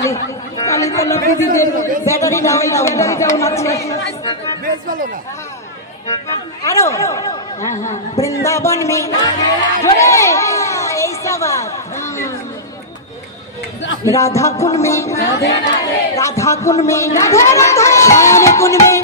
কালী কালী তোলা দিদিদের battery down আছে বেশ ভালো না আরো हां हां वृंदावन में जोरे ऐसा बात राधा कुंड में राधा कुंड में राधा राधा श्याम कुंड में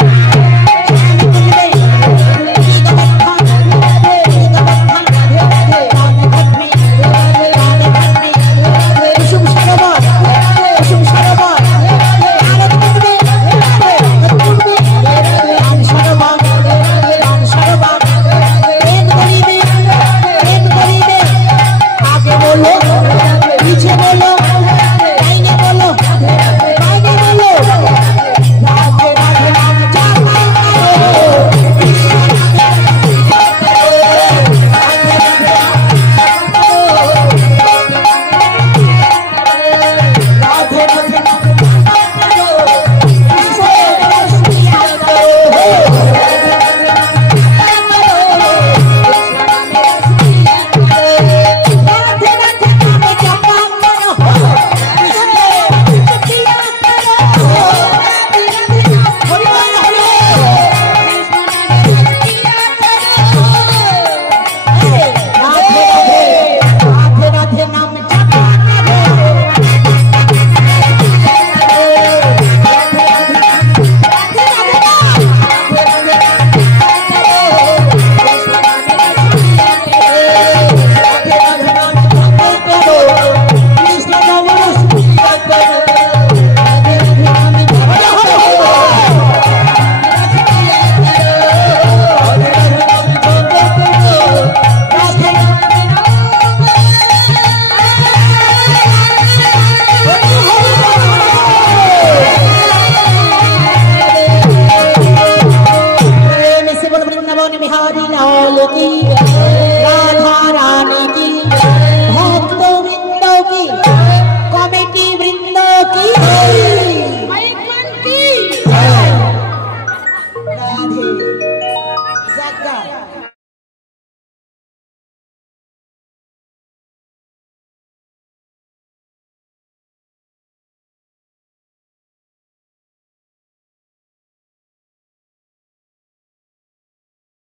बिहारी लाल की